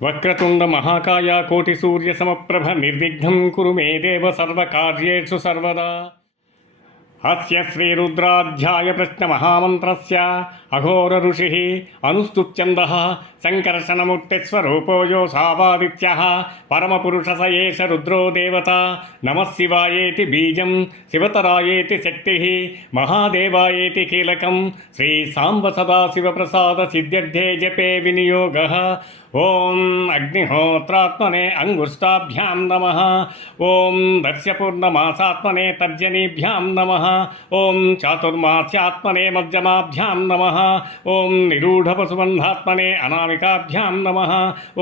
వక్రతుండ మహాకాయ కోటి సూర్య సమప్రభ నిర్విఘ్నం కురు మే దేవ సర్వకార్యేషు సర్వదా. అస్య శ్రీరుద్రాధ్యాయ ప్రశ్నమహామంత్రస్య అఘోర ఋషిః అనుస్తుత్యందః సంకర్షణమూర్తిస్వరూపో యోऽసావాదిత్యः పరమపురుష స ఏష రుద్రో దేవత. నమః శివాయేతి బీజం శివతరాయేతి శక్తిః మహాదేవాయేతి కీలకం. శ్రీ సాంబ సదాశివప్రసాద సిద్ధ్యర్థే జపే వినియోగः. ఓం అగ్నిహోత్రాత్మనే అంగుష్టాభ్యాం నమః. ఓం దర్శపూర్ణమాసాత్మనే తర్జనీభ్యాం నమః. ఓం చాతుర్మాస్యాత్మనే మధ్యమాభ్యాం నమః. ఓం నిరూఢపశుబంధాత్మనే అనామికాభ్యాం నమః.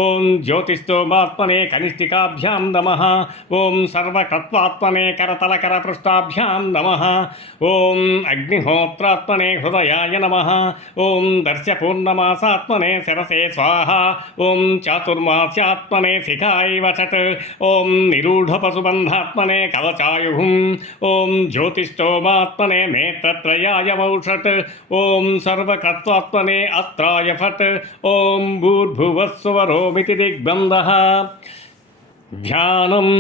ఓం జ్యోతిస్తోమాత్మనే కనిష్ఠికాభ్యాం నమః. ఓం సర్వకత్వాత్మనే కరతలకరపృష్టాభ్యాం నమః. ఓం అగ్నిహోత్రాత్మనే హృదయాయ నమః. ఓం దర్శపూర్ణమాసాత్మనే శిరసే స్వాహా. ఓం చాతుర్మాస్యాత్మనే శిఖాయ వచట్. ఓం నిరూఢపశుబంధాత్మనే కవచాయుహుం. ఓం జ్యోతిష్టోమాత్మనే నేత్రత్రయాయ వౌషట్. ఓం సర్వకత్వాత్మనే అత్రాయ ఫట్. ఓం భూర్భువస్సువరోమితి దిగ్బంధః. ధ్యానం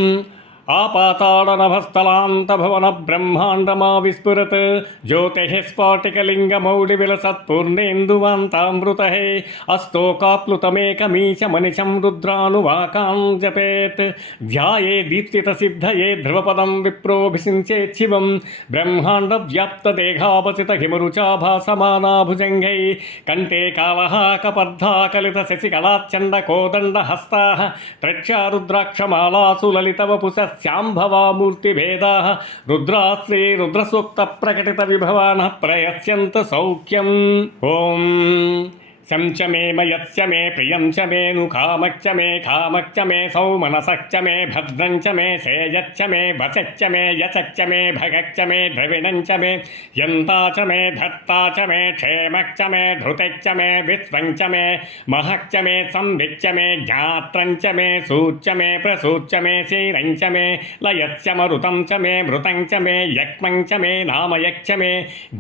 ఆపాతాళనభస్థలాంతభవన బ్రహ్మాండమా విస్ఫురత్ జ్యోతిః స్ఫాటికలింగమౌళివిలసత్పూర్ణేందువాంతామృతః అస్తోకాప్లుతమేకమీశమనిశం రుద్రానువాకాం జపేత్. ధ్యాయే దీప్తితసిద్ధయే ధ్రువపదం విప్రోభిషించేచ్చివం బ్రహ్మాండవ్యాప్తదేహావసితహిమరుచాభాసమానాభుజంగై కంఠే కాలహాకపర్ధాకలితశశికళాచండకోదండహస్తాః త్రక్ష్యారుద్రాక్షమాలాసు లలితవపుష శాంభవామూర్తిభేదాః రుద్రాశ్రీ రుద్రసూక్త ప్రకటిత విభవానః ప్రయస్యంత సౌఖ్యం. ఓం శంచ మే మయచ్చ మే ప్రియంచ మే నుకామచ్చ మే కామచ్చ మే సౌమనసచ్చ మే భద్రంచ మే శ్రేయచ్చ మే వసచ్చ మే యశచ్చ మే భగచ్చ మే ద్రవిణంచ మే యంతాచ మే ధత్తాచ మే క్షేమచ్చ మే ధృతచ్చ మే విశ్వంచ మే మహచ్చ మే సంవిచ్చ మే జ్ఞాత్రంచ మే సూచ్చ మే ప్రసూచ్చ మే శీరంచ మే లయచ్చ మరుతం చ మే మృతం చ మే యక్మం చ మే నామయచ్చ మే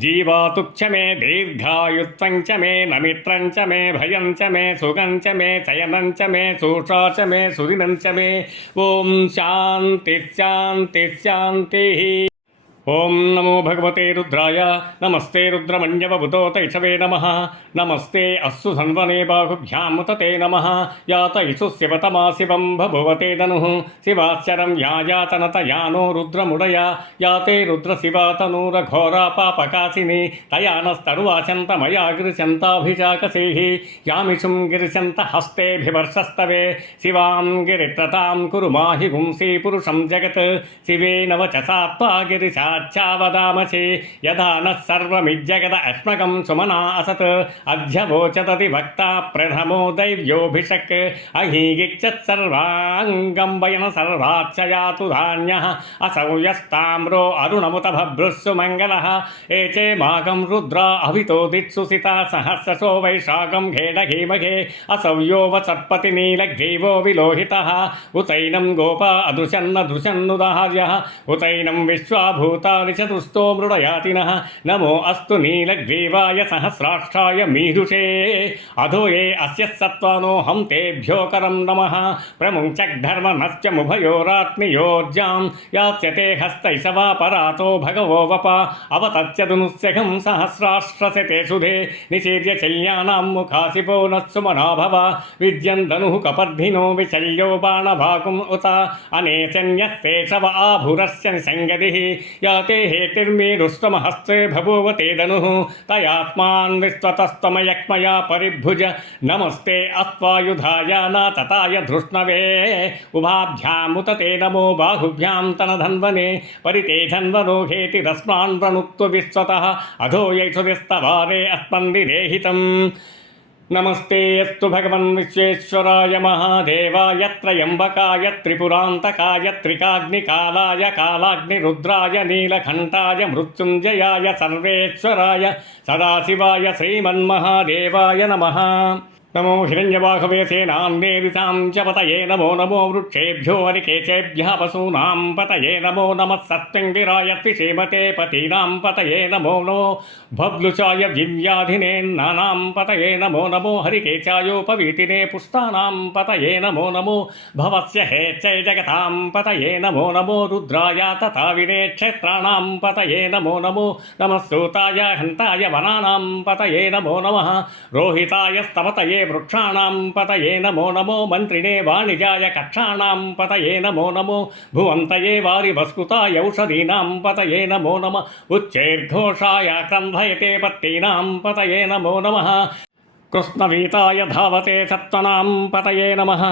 జీవాతుచ్చ మే దీర్ఘాయుత్వం చ మే నమిత్రం చ మే భయం చ మే సుఖం చ మే శయనం చ మే సూషా చ మే సుదినం చ మే. ఓం శాంతి శాంతి శాంతి. ఓం నమో భగవతే రుద్రాయ. నమస్తే రుద్రమణ్యవభుతోతైషవే నమః. నమస్తే అస్సు సన్వనే బాహుభ్యాముతతే నమః. యాతయిషు శివతమా శివం బభువతే ధనుః. శివాశ్చరం యాయాతనత యానో రుద్రముడయ. యాతే రుద్రశివాతనూరఘోరా పాపకాశిని తయానస్తనువాచంత మయా గిరిశంతాభిచాకసేః. యామిషుం గిరిశంత హస్తేభివర్షస్తవే. శివాం గిరిత్రతాం కురు మాహి పుంసి పురుషం జగత్. శివేన వచసా త్వా గిరిశా ఛావదామసి యథా నః సర్వమిజ్జగద అస్మకం సుమనా అసత్. అధ్యవోచతతి వక్తా ప్రథమో దైవ్యోభిషక్. అహీగిచ్చత్ సర్వాంగం వయన సర్వాచ్చయాతు ధాన్యః. అసౌ యస్తామ్రో అరుణముత భభృస్సు మంగళః. ఏచే మాగం రుద్రా అవితో దిత్సు సితా సహస్రశో వైశాఖం ఖేడఘీమఘే. అసౌ యో వసర్పతి నీలగ్రీవో విలోహితః. ఉతైనం గోపా అదృశన్న దృశన్నుదార్యః. ఉతైనం విశ్వాభూత చతుస్తో మృడయాతినః. నమో అస్తు నీలగ్రీవాయ సహస్రాక్షాయ మీధుషే. అధో ఏ అస్య సత్వానోహం తేభ్యోకరం నమః. ప్రముంచగ్ధర్మనశ్చ ముభయోరాత్మియోర్జాం. యాస్యతే హస్తైషవా పరాతో భగవో వప. అవతత్యదునుస్యఘం సహస్రాష్ట్రశతే సుధే. నిశీర్య చల్యానాం ముఖాసిపో నత్సుమనా భవ. విద్యం ధనుః కపర్ధినో విశల్యో బాణభాకుం ఉత. అనేశన్యశేషవ ఆభురస్య నిసంగతిః. యాతే హేతిర్మేరుస్తమహస్తే బభూవ తే ధనుః. తయాస్మాన్ విశ్వతస్తమయక్మయా పరిభుజ. నమస్తే అస్త్వాయుధాయ నాతతాయ ధృష్ణవే. ఉభాభ్యాముత తే నమో బాహుభ్యాం తనధన్వనే. పరితే ధన్వనో హేతిరస్మాన్ ప్రణుక్తు విశ్వతః. అధో యైషురిస్తవారే అస్మన్నిరేహితం. నమస్తే అస్తు భగవన్ విశ్వేశ్వరాయ మహాదేవాయ త్రయంబకాయ త్రిపురాంతకాయ త్రికాగ్నికాలాయ కాలాగ్నిరుద్రాయ నీలకంఠాయ మృత్యుంజయాయ సర్వేశ్వరాయ సదాశివాయ శ్రీమన్మహాదేవాయ నమః. नमो हिरण्यवाहवे सेनान्वेदितां च पतये नमो नमो वृक्षेभ्यो हरिकेशेभ्यः पशूनां पतये नमो नमः सत्त्वङ्गिराय श्रीमते पतीनां पतये नमो नमो भव्लुचाय दिव्याधिनेन्नानां पतये नमो नमो हरिकेशायोपवीतिने पुष्टानां पतये नमो नमो भवस्य हेच्चै जगतां पतये नमो नमो रुद्राय तथा विने क्षेत्राणां पतये नमो नमो नमः सूताय हन्ताय वनानां पतये नमो नमः रोहिताय स्तवतये वृक्षाणां पतये नमो नमो मन्त्रिणे वाणिजाय कक्षाणां पतये नमो नमो भुवन्तये वारिवस्कुताय औषधीनां पतये नमो नमः उच्चैर्घोषाय क्रन्धयते पत्तीनां पतये नमो नमः कृष्णवीताय धावते सत्त्वनां पतये नमः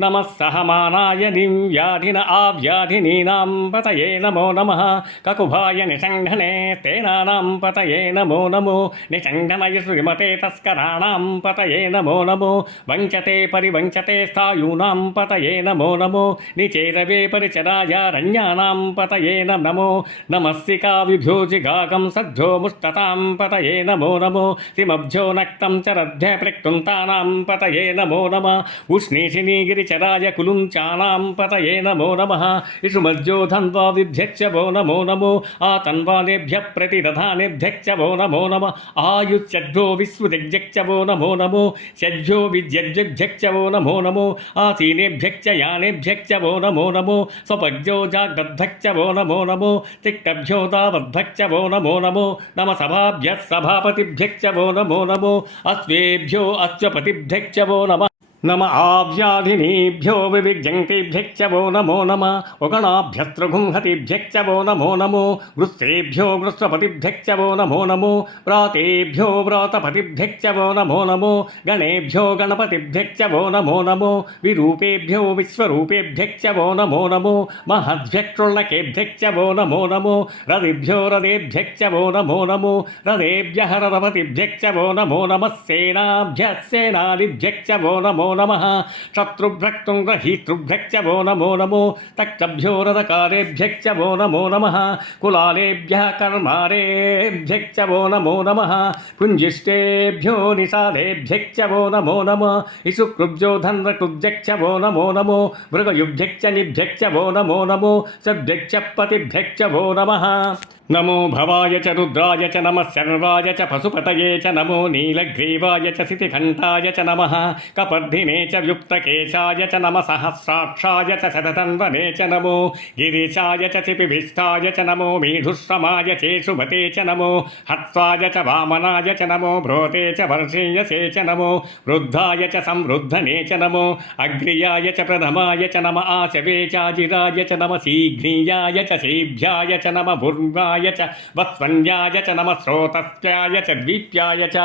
नमः सहमानाय दिव्याधिन आव्याधिनीनां पतये नमो नमः ककुभाय निषङ्घने तेनानां पतये नमो नमो निषङ्घनय श्रीमते तस्कराणां पतये नमो नमो वञ्चते परिवञ्चते स्थायूनां पतये नमो नमो निचेरवे परिचराय रण्यानां पतये नमो नमस्सिका विभ्योजिगाकं सज्जो मुष्टतां पतये नमो नमो सिमब्जो नक्तं चरद् प्रक्तुन्तानां पतये नमो नमः उष्णीषिणीगिरिचराय कुलुञ्चानां पतये नमो नमः इषुमज्जो धन्वा विभ्यच्च वो नमो नमो आतन्वानेभ्यः प्रतिदधानेभ्यश्च वो नमो नमः आयुष्यज्जो विश्वदिग्जच्च वो नमो नमो शज्जो विद्यज्जभ्यश्च वो नमो नमो आसीनेभ्यश्च यानेभ्यश्च वो नमो नमो स्वपज्जो जाग्रद्भश्च वो नमो नमो तिक्तभ्यो दावद्भश्च वो नमो नमो नमः सभाभ्यः सभापतिभ्यश्च वो नमो नमो अस्वेभ्यो अश्वपतिभ्यश्च वो नमः नम आव्याधिनीभ्यो विविजङ्केभ्यश्च वो नमो नमः उगणाभ्यस्त्रगुंहतिभ्यश्च वो नमो नमो वृत्सेभ्यो वृत्सपतिभ्यश्च वो नमो नमो व्रातेभ्यो व्रातपतिभ्यश्च वो नमो नमो गणेभ्यो गणपतिभ्यश्च वो नमो नमो विरूपेभ्यो विश्वरूपेभ्यश्च वो नमो नमो महद्भ्यक्षुल्लकेभ्यश्च वो नमो नमो रदिभ्यो रदेभ्यश्च वो नमो नमो रदेभ्यः रदपतिभ्यश्च वो नमो नमः सेनाभ्यः सेनादिभ्यश्च वो नमो नमः शत्रुभ्यक्तुं ग्रहीतृभ्यश्च वो नमो नमो तक्तभ्यो रदकारेभ्यश्च वो नमो नमः कुलालेभ्यः कर्मारेभ्यश्च वो नमो नमः पुञ्जिष्टेभ्यो निषादेभ्यश्च वो नमो नमः इषुकृभ्यो धनृकृभ्यश्च वो नमो नमो मृगयुभ्यश्च निभ्यश्च वो नमो नमो सभ्यश्च पतिभ्यश्च वो नमः नमो भवाय च रुद्राय च नमः सर्वाय च पशुपतये च नमो नीलग्रीवाय च सितिघण्टाय च नमः कपर्धिने च युक्तकेशाय च नमः सहस्राक्षाय च शततन्वने च नमो गिरीशाय च सिपिभिष्टाय च नमो मीढुश्रमाय चेषुमते च नमो हत्वाय च वामनाय च नमो भ्रोते च वर्षीयसे च नमो वृद्धाय च संवृद्धने च नमो अग्र्याय च प्रथमाय च नमः आशवे चाजिराय च नमः शीघ्रीयाय च शीभ्याय च नमः भूर्वाय च वत्सन्याय च नमः स्रोतस्याय च द्वीप्याय च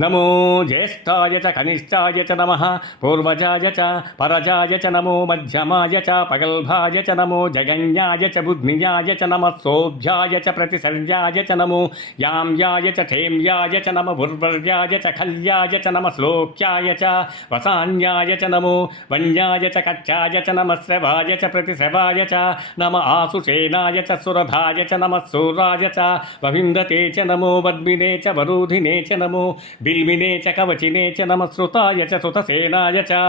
नमो ज्येष्ठाय च कनिष्ठाय च नमः पूर्वजाय च परजाय च नमो मध्यमाय च पगल्भाय च नमो जगन्याय च बुद्ध्याय च नमः सोऽभ्याय च प्रतिसर्याय च नमो याम्याय च क्षेम्याय च नमः भुर्वर्याय च खल्याय च नमः श्लोक्याय च वसान्याय च नमो वन्याय च कक्षाय च नमः श्रवाय च प्रतिश्रवाय च नमः आसुसेनाय च सुरधाय च नमः सूराय च वविन्दते च नमो वद्मिने च वरूधिने च नमो बिल्मिने च कवचिने च नमः श्रुताय च श्रुतसेनाय च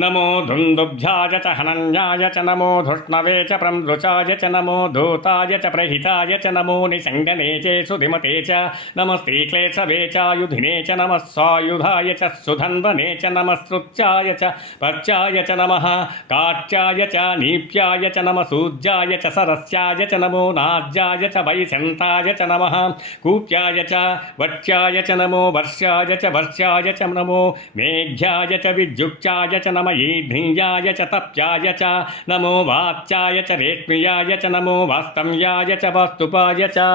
नमो धुन्दुभ्याय च हनन्याय च नमो धुष्णवे च प्रमृचाय च नमो धूताय च प्रहिताय च नमो निषङ्गने च सुधिमते च नमः स्त्रीक्लेशवे चायुधिने च नमः स्वायुधाय च सुधन्वने च नमः श्रुत्याय च पर्चाय च नमः काट्याय च नीप्याय च नमः सूज्याय च सरस्याय च नमो नाज्याय च वैशन्ताय च नमः कूप्याय च वट्याय च नमो वर्ष्याय च वर्ष्याय च नमो मेघ्याय च विद्युक्त्याय च नमः ईढ्याय च तप्याय च नमो वाच्याय च रेक्ष्म्याय च नमो वास्तम्याय च वास्तुपाय च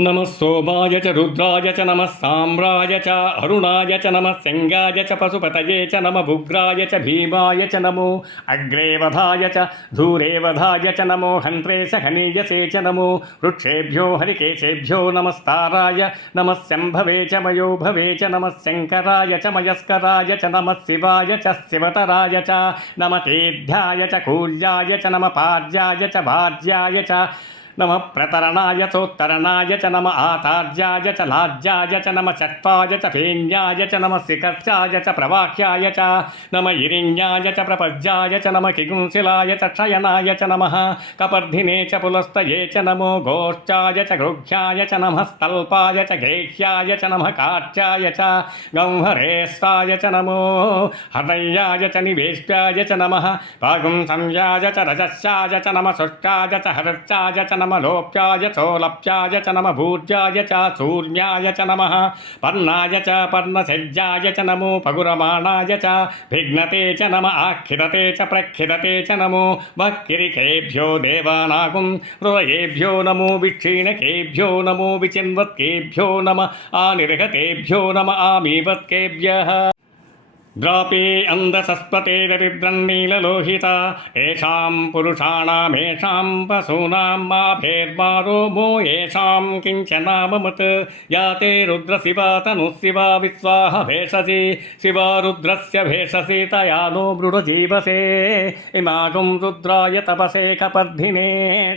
नमः सोमाय च रुद्राय च नमः साम्राय च अरुणाय च नमः सिंगाय च पशुपतये च नमः भुग्राय च भीमाय च नमो अग्रेवधाय च धूरेवधाय च नमो हन्त्रे सहनीयसे च नमो वृक्षेभ्यो हरिकेशेभ्यो नमस्ताराय नमः शम्भवे च मयो भवे च नमः शङ्कराय च मयस्कराय च नमः शिवाय च शिवतराय च नमः तेध्याय च कूल्याय च नमः पाद्याय च भाज्याय च नमः प्रतरणाय चोत्तरणाय च नमः आतार्याय च लाज्याय च नमः चट्वाय च फेन्याय च नमः शिखर्चाय च प्रवाह्याय च नमः इरिण्याय च प्रपज्याय च नमः किगुंसिलाय च क्षयनाय च नमः कपर्धिने च पुलस्तये च नमो गोष्ठाय च गृह्याय च नमः स्तल्पाय च गेह्याय च नमः काट्याय च गंहरेष्टाय च नमो हृदयाय च निवेष्ट्याय च नमः पागुंसंयाय च रजस्याय च नमः शुष्टाय च हरस्याय च नमः लोप्याय चोलप्याय च नमः भूर्याय च सूर्याय च नमः पर्णाय च पर्णसज्जाय च नमो पगुरमाणाय च विघ्नते च नमः आखिदते च प्रखिदते च नमो वक्किरिकेभ्यो देवानागुं हृदयेभ्यो नमो विक्षीणकेभ्यो नमो विचिन्वत्केभ्यो नमः आनिर्हतेभ्यो नमः आमीवत्केभ्यः द्रापे अंधसस्पते दरिद्रन्नीललोहिता येषां पुरुषाणामेषां पशूनां माभेर्मारो मो येषां किञ्चनाममत् याते रुद्रशिवा तनुशिवा विश्वाह भेषसि शिवा रुद्रस्य भेषसि तया नो मृडजीवसे इमागुं रुद्राय तपसे कपर्धिने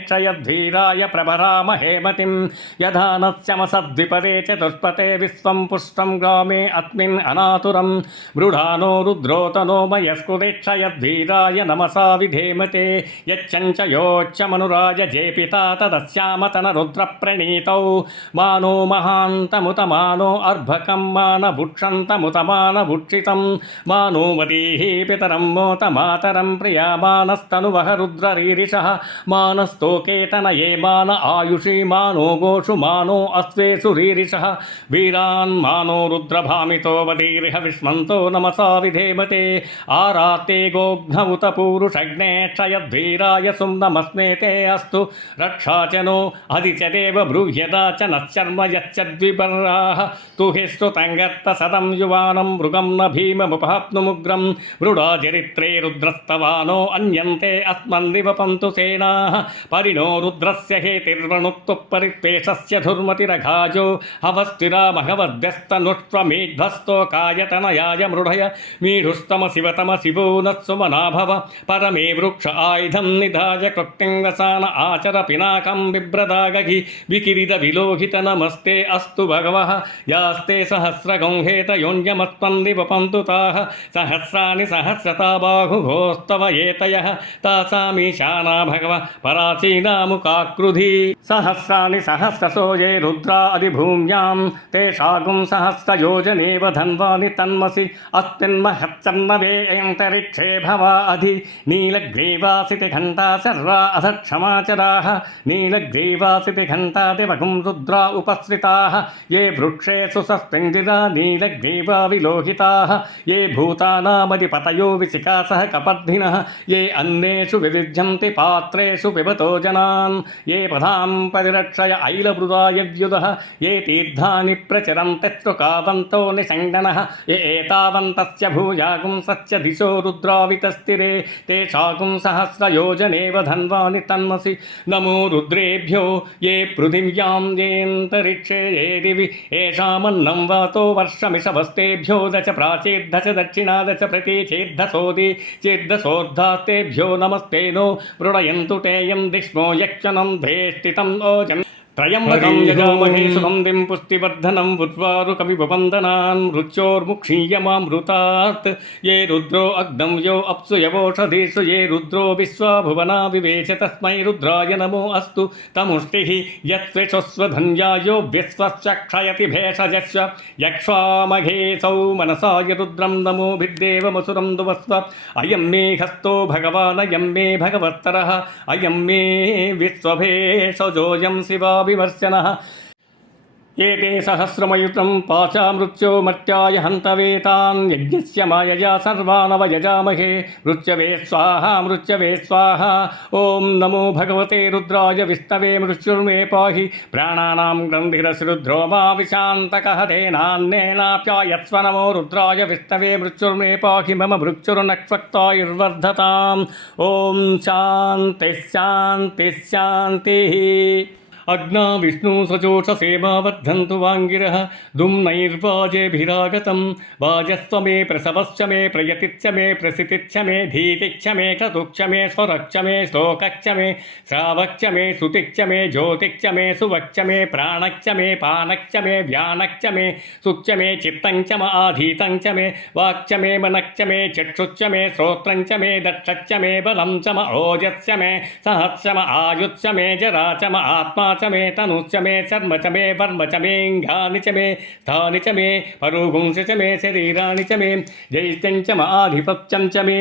क्षयद्धीराय प्रभरामहे मतिं यथा नश्यमसद्विपदे चतुष्पते विश्वं पुष्टं ग्रामे अस्मिन् अनातुरं मृढा नो रुद्रोतनो मयस्कुदेक्षयद्धीराय नमसा विधेमते यच्चञ्चयोच्चमनुराज जेपिता तदस्यामतनरुद्रप्रणीतौ मानो महान्तमुतमानो अर्भकं मानभुक्षन्तमुतमानभुक्षितं मानो मदीः पितरं मोतमातरं प्रियामानस्तनुवः रुद्ररीरिषः मानस्तोकेतनये मान आयुषी मानो गोषु मानो अश्वेषु रीरिषः वीरान् मानो रुद्रभामितो वदीर्ह विष्मन्तो नमसा विधेमते आराते गोघ्नमुत पूरुषग्ने क्षयद्वीराय सुम्नमस्मेते अस्तु रक्षा च नो अधिचदेव ब्रूह्यदा च नश्चर्म यच्चद्विपर्राः तु हि स्तुतङ्गत्त सदं युवानं मृगं न भीममुपहप्नुमुग्रं मृडाचरित्रे रुद्रस्तवानो अन्यन्ते अस्मन्निवपन्तु सेनाः परिणो रुद्रस्य हेतिर्वणुत्तु परित्वेषस्य धुर्मतिरघाजो हवस्तिरा महवद्यस्तनुष्वमेध्वस्तो कायतनयाय मृढय मीढुस्तम शिवतम शिवो नत्सुमना भव परमे वृक्ष आयुधं निधाय कृक्तिङ्गसान आचर पिनाकं बिभ्रदागहि विकिरित विलोहित नमस्ते अस्तु भगवः यास्ते सहस्रगंहेत योन्यमस्पन्दिवपन्तु ताः सहस्राणि सहस्रता बाहुघोस्तव एतयः तासामीशाना भगव पराचीना मुकाकृधि सहस्राणि सहस्रसो ये रुद्रा अधिभूम्यां तेषागुं सहस्रयोजनेव धन्वानि तन्मसि अस्मिन्महच्चन्नवे अन्तरिक्षे भवा अधि नीलग्रीवासितिघण्टा सर्वा अथ क्षमाचराः नीलग्रीवासितिघण्टा दिवगुं रुद्रा उपसृताः ये वृक्षेषु सस्तिञ्जिरा नीलग्रीवा विलोहिताः ये भूतानामधिपतयो विशिखासः कपर्धिनः ये अन्नेषु विविध्यन्ति पात्रेषु पिबतो जनान् ये पदां परिरक्षय ऐलवृदायव्युदः ये तीर्थानि प्रचरन्ति त्रुकावन्तो निषङ्गणः ये एतावन्तस्य भूयागुंसस्य दिशो रुद्रावितस्तिरे तेषागुं सहस्रयोजनेव धन्वानि तन्मसि नमो रुद्रेभ्यो ये पृथिव्यां येऽन्तरिक्षे ये दिवि येषामन्नं वातो वर्षमिषवस्तेभ्यो दश प्राचेद्धश दक्षिणादश प्रतीचेद्धसोदि चेद्धसोर्धास्तेभ्यो नमस्ते नो मृडयन्तु तेयं दिष्णो यक्षणं धेष्टितम् ओजम् त्रयम्बकं यजामहे सुगन्धिं पुष्टिवर्धनं उर्वारुकविवन्दनान् मृत्योर्मुक्षीयमामृतात् ये रुद्रो अग्नं यो अप्सु यवोषधीषु ये रुद्रो विश्वाभुवना विवेश तस्मै रुद्राय नमो अस्तु तमुष्टिः यत्स्वेषस्वधन्यायो विश्वस्य क्षयति भेषजस्व यक्ष्वामघेसौ मनसाय रुद्रं नमोभिर्देवमसुरं दुवस्व अयं मे हस्तो भगवान् अयं मे भगवत्तरः अयं मे विश्वभेषजोऽयं शिवा विमर्शनः एते सहस्रमयुतं पाचा मृत्यो मर्त्याय हन्तवेतान् यज्ञस्य मायया सर्वानवयजामहे मृत्यवे स्वाहा ॐ नमो भगवते रुद्राय विष्णवे मृत्युर्मे पाहि प्राणानां ग्रन्थिरसरुद्रो मा विशान्तकः तेनान्नेनाप्यायस्व नमो रुद्राय विष्णवे मृत्युर्मे पाहि मम मृत्युर्नक्ष्वक्तायुर्वर्धताम् ॐ शान्तिः शान्तिः शान्तिः अग्ना विष्णु सजोषसेमा वर्धन्तु वाङ्गिरः दुम्नैर्वाजेभिरागतं वाजस्त्वमे प्रसवश्च मे प्रयतिच्च मे प्रसितिच्च मे धीतिच्च मे क्रतुच्च मे स्वरच्च मे श्लोकच्च मे श्रावच्च मे श्रुतिच्च मे ज्योतिच्च मे सुवच्च मे प्राणच्च मे पानच्च मे व्यानच्च मे सुच्च मे चित्तञ्च म आधीतञ्च मे वाक्च मे मनच्च मे चक्षुच्च मे श्रोत्रञ्च मे दक्षच्च मे बलं च म ओजश्च मे सहस्च म आयुश्च मे जरा च म आत्मा च मे तनुश्च मे शर्म च मे वर्म च मे घानि च मे स्थानि च मे परुगुंस च मे शरीराणि च मे जैत्यं च म आधिपत्यं च मे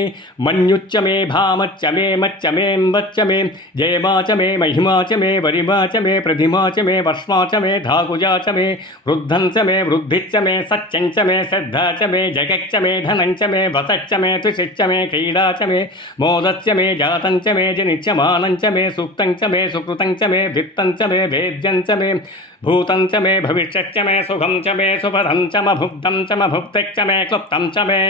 मन्युच्च मे भामच्च मे मच्च मे वच्च मे जयमा च मे महिमा च मे वरिमा च मे प्रतिमा च मे वर्ष्मा च मे धाकुजा च मे वृद्धं च मे वृद्धिश्च मे सत्यं च मे श्रद्धा च मे जगच्च मे धनं च मे वसच्च मे तुषिच्च मे क्रीडा च मे मोदच्च मे जातं च मे जनिच्च मानं च मे सुक्तं च मे सुकृतं च मे भित्तं च मे भेद्यं च मे भूतं च मे भविष्यच्च मे सुखं च मे सुपदं च म भुक्तं च म भुक्तिश्च मे क्लुप्तं च मे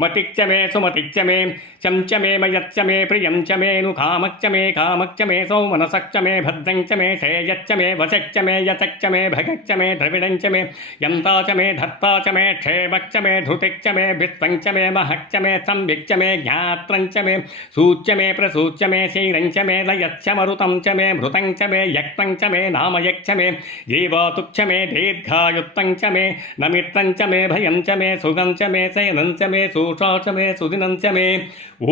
मतिच्च मे सुमतिच्च मे चं च मे मयच्च मे प्रियं च मे नुकामच्च मे कामच्च मे सौमनसच्च मे भद्रं च मे श्रेयच्च मे वशच्च मे यतच्च मे भगच्च मे द्रविडं च मे यन्ता च मे धत्ता च मे क्षेमच्च मे धृतिच्च मे वित्तं च मे महच्च मे संविच्च मे ज्ञात्रं च मे सूच्च मे प्रसूच्च मे शीलं च मे लयच्च मरुतं च मे भृतं च मे यक्तं च मे नामयच्च मे जीवातुच्च मे दीर्घायुत्तं च मे नमित्तं च मे भयं च मे सुगं च मे शयनं च मे सूषा च मे सुदिनं च मे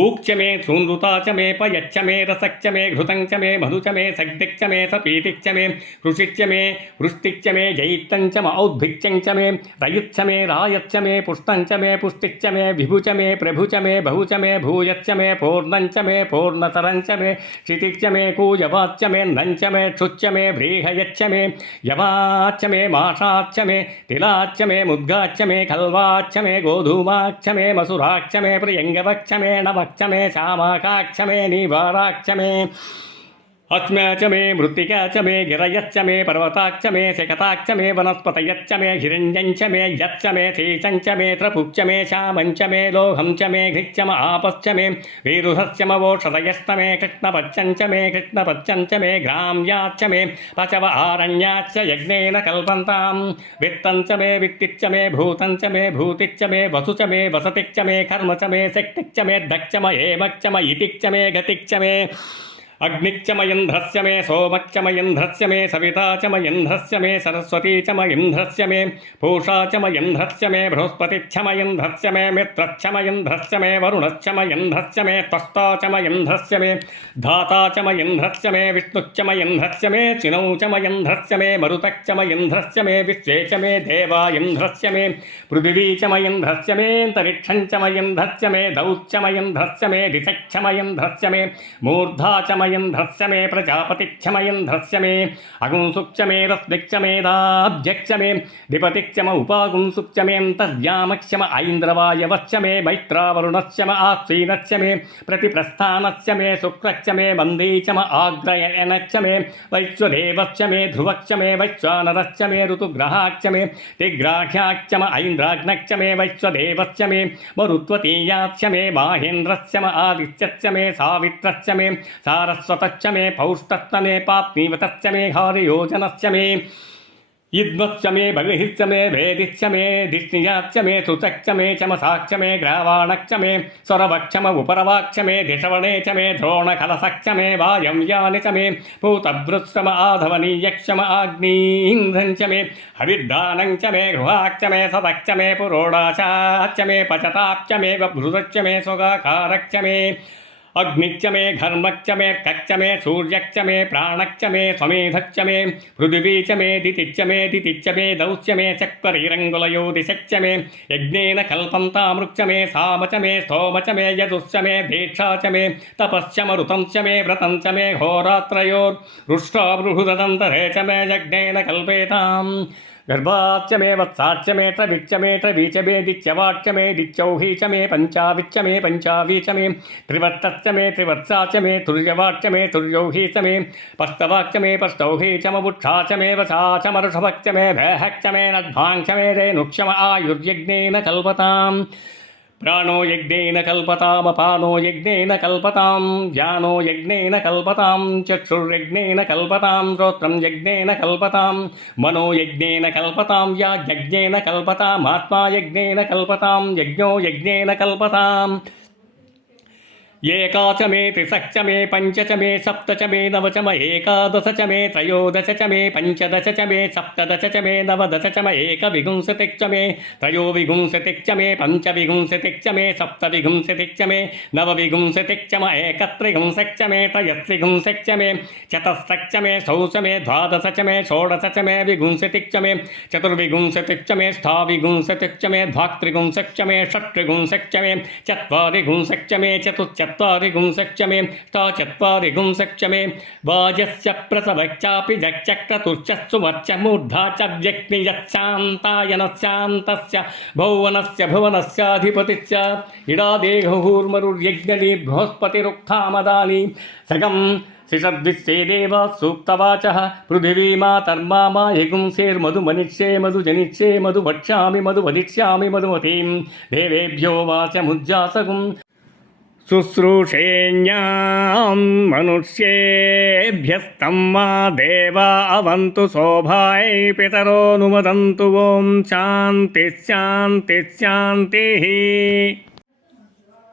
ऊक् च मे सूनृता च मे पयच्च मे रसच्च मे घृतं च मे मधु च मे सग्दिक्च मे सपीतिच्च मे कृषिच्च मे वृष्टिच्च मे जयित्तं च म औद्भिच्चं च मे रयुच्च मे रायच्च मे पुष्टं च मे पुष्टिच्च मे विभु च मे प्रभु च मे बहु च मे भूयच्च मे पूर्णं च मे पूर्णतरं च मे क्षितिच्च मे कूयवाच्च मे नं च मे क्षुच्च मे व्रीहयच्च मे यवाच्च मे माषाच्च मे तिलाच्च मे मुद्गाच्च मे खल्वाच्च मे गोधूमाच्च मे मसुराच्च मे प्रियङ्गवच्च मे नवच्च मे श्यामाकाच्च मे निवाराच्च मे अस्म्या च मे मृत्तिका च मे गिरयश्च मे पर्वताच्च मे शकताच्च मे वनस्पतयश्च मे हिरण्यञ्च मे यच्च मे शेषञ्च मे त्रपुच्च मे श्यामञ्च मे लोहं च मे घृच्च म आपश्च मे वीरुधश्च म वोषधयश्च मे कृष्णपच्यञ्च मे कृष्णपच्यञ्च मे ग्राम्याच्च मे पचव आरण्याच्च यज्ञेन कल्पन्तां वित्तं च मे वित्तिच्च मे भूतं च मे भूतिच्च मे वसु च मे वसतिच्च मे कर्म च मे शक्तिच्च मे दक्ष म हेमच्च म इतिच्च मे गतिच्च मे अग्निच्च मयन्ध्रस्य मे सोमच्च मयन्ध्रस्य मे सविता च मयन्ध्रस्य मे सरस्वती च मयन्ध्रस्य मे पूषा च मयन्ध्रस्य मे बृहस्पतिच्च मयन्ध्रस्य मे मित्रच्च मयन्ध्रस्य मे वरुणच्च मयन्ध्रस्य मे त्वष्टा च मयन्ध्रस्य मे धाता च मयन्ध्रस्य मे विष्णुच्च मयन्ध्रस्य मे चिनौ च मयन्ध्रस्य मे मरुतच्च मयन्ध्रस्य मे विश्वे च मे देवा इन्द्रस्य मे पृथिवी च मयन्ध्रस्य मे अन्तरिक्षं च मयन्ध्रस्य मे दौश्च मयन्ध्रस्य मे दिशच्च मयन्ध्रस्य मे मूर्धा च मयन्ध्रस्य मे प्रजापतिच्च मयन्ध्रस्य मे अगुंसुच्च मे रश्मिच्च मे दाब्जच्च मे दिपतिच्च म उपागुंसुच्च मे अन्तर्यामच्च म ऐन्द्रवायवच्च मे मैत्रावरुणच्च म आश्वीनच्च मे प्रतिप्रस्थानच्च मे शुक्रच्च मे वन्दे च म आग्रयणच्च मे वैश्वदेवच्च मे ध्रुवच्च मे वैश्वानरच्च मे ऋतुग्रहाच्च मे तिग्राह्याच्च म ऐन्द्राग्नच्च मे वैश्वदेवच्च मे मरुत्वतीयाच्च मे माहेन्द्रच्च म आदित्यच्च मे सावित्रच्च मे सारस्वतच्च मे पौष्टच्च मे पाप्नीवतच्च मे हारियोजनश्च मे इद्वच्च मे बलिहिश्च मे भेदिश्च मे दिष्णियाच्च मे सुचच्च मे चमसाच्च मे ग्रावाणच्च मे स्वरवच्च म उपरवाच्च मे दिशवणे च मे द्रोणकलशच्च मे वायव्यानि च मे पूतभृत्स म आधवनीयच्च म आग्नीन्ध्रञ्च मे हविर्दानं च मे गृहाच्च मे सदच्च मे पुरोडाचाच्च मे पचताच्च मे बभृतच्च मे सुगाकारच्च मे अग्निच्च मे घर्मच्च मे कच्च मे सूर्यच्च मे प्राणच्च मे समेधच्च मे पृथिवी च मे दितिच्च मे दौश्च मे चक्वरीरङ्गुलयो दिशच्च मे यज्ञेन कल्पन्तामृक्च मे साम च मे स्तोम च मे यजुश्च मे दीक्षा च मे तपश्च मरुतं च मे व्रतं च मे होरात्रयोरुष्ट्राबृहदन्तरे च मे यज्ञेन कल्पेताम् गर्भाच्च मे वत्साच्च मे ट्रविच्च मे ट्रवीच मे दिच्यवाच्च मे दिच्यौही च मे पञ्चाविच्च मे पञ्चावी च मे त्रिवत्तश्च मे त्रिवत्साच्च मे तुर्यवाच्च मे तुर्यौही च मे पस्तवाच्च मे पस्तौही च मुक्षा च मे वसा च मरुषभच्च मे भयहच्च मे नध्वाञ्च मे रेणुक्ष म आयुर्यज्ञेन कल्पताम् ప్రాణో యజ్ఞేన కల్పతామపానో యజ్ఞేన కల్పతాం జ్ఞానో యజ్ఞేన కల్పతాం చక్షుర్యజ్ఞేన కల్పతాం శ్రోత్రం యజ్ఞేన కల్పతాం మనో యజ్ఞేన కల్పతాం యజ్ఞేన కల్పతాం ఆత్మా యజ్ఞేన కల్పతాం యజ్ఞో యజ్ఞేన కల్పతాం ఏకాచ మే త్రిసక్ చ మే పంచ చ మే సప్త చ మే నవ చ మ ఏకాదశ చ మే త్రయోదశ చ మే పంచదశ చ మే సప్తదశ చ మే నవదశ చ మ ఏకవింశతిక్ చ మే త్రయోవింశతిక్ చ మే పంచవింశతిక్ చ మే సప్తవింశతిక్ చ మే నవవింశతిక్ చ మ ఏకత్రివింశక్ చ మే త్రయస్త్రివింశక్ చ మే చతస్రక్ చ మే సౌస మే ద్వాదశ చ మే షోడశ చ మే వింశతిక్ చ మే చతుర్వింశతిక్ చ మే ష్టావింశతిక్ చ మే ధ్వాత్రివింశక్ చ మే షట్వింశక్ చ మే చత్వారివింశక్ చ మే చతుశ్చత్వారిగుంసక్ చ మే ష్టాచత్వారిగుంసక్ చ మే వాజస్య ప్రసవశ్చాపి జక్చక్రతుశ్చ వర్చ మూర్ధా చ వ్యక్తియశ్చాంతాయనశ్చాంతస్య భౌవనస్య భువనస్యాధిపతిశ్చ ఇడాదేహూర్మరుర్యజ్ఞని బృహస్పతిరుక్థామదాని సగం శిషద్విశ్చేదేవ సూక్తవాచః పృథివీమాతర్మామా యగుంసేర్మధుమనిష్యే మధుజనిష్యే మధు వక్ష్యామి మధు వదిష్యామి మధుమతీం దేవేభ్యో వాచముజ్జాసగుం శుశ్రూషేణ్యాం మనుష్యేభ్యస్తం మా దేవా అవంతు శోభాయై పితరోనుమదంతు ఓం శాంతి శాంతి శాంతి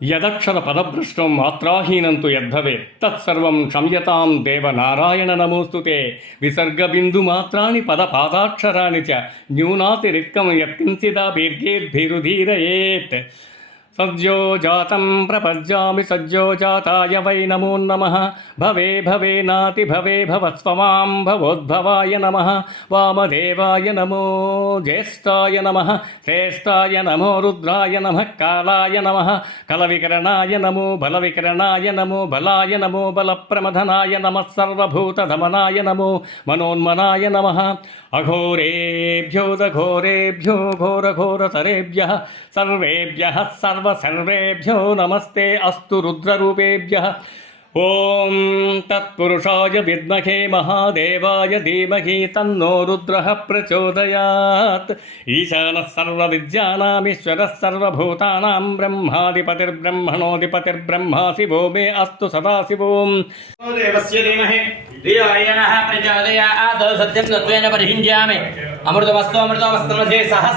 యదక్షర పదభ్రష్టం మాత్రాహీనంతు యద్భవే తత్సర్వం క్షమ్యతాం దేవ నారాయణ నమోస్తుతే విసర్గబిందుమాత్రాని పదపాదాక్షరాణి చ న్యూనాతిరిక్తం యత్కించిదాభిర్గేర్భిరుధీరయేత్ సజ్జో జాతం ప్రపజ్యామి సజ్జో జాతాయ వై నమో నమః భవే భవేనాతి భవే భవస్వమాం భవోద్భవాయ నమః వామదేవాయ నమో జ్యేష్ఠాయ నమః శ్రేష్ఠాయ నమో రుద్రాయ నమః కాలాయ నమః కలవికరణాయ నమో బలవికరణాయ నమో బలాయ నమో బలప్రమథనాయ నమః సర్వభూతధమనాయ నమో మనోన్మనాయ నమః అఘోరేభ్యో దఘోరేభ్యో ఘోరఘోరతరేభ్యః సర్వేభ్యః సర్వేభ్యో నమస్తే అస్తు రుద్రరూపేభ్యః ఓం తత్పురుషాయ విద్మహే మహాదేవాయ ధీమహి తన్నో రుద్రః ప్రచోదయాత్ ఈశానः సర్వవిద్యానామీశ్వరः సర్వభూతానాం బ్రహ్మాధిపతిర్బ్రహ్మణోధిపతిర్బ్రహ్మా శివో మే అస్తు సదాశివోం దేవస్య ధీమహి ధియో నః ప్రచోదయాత్ సత్యం తత్వేన పరిహించామి అమృతమస్తు అమృతమస్తు సహస్ర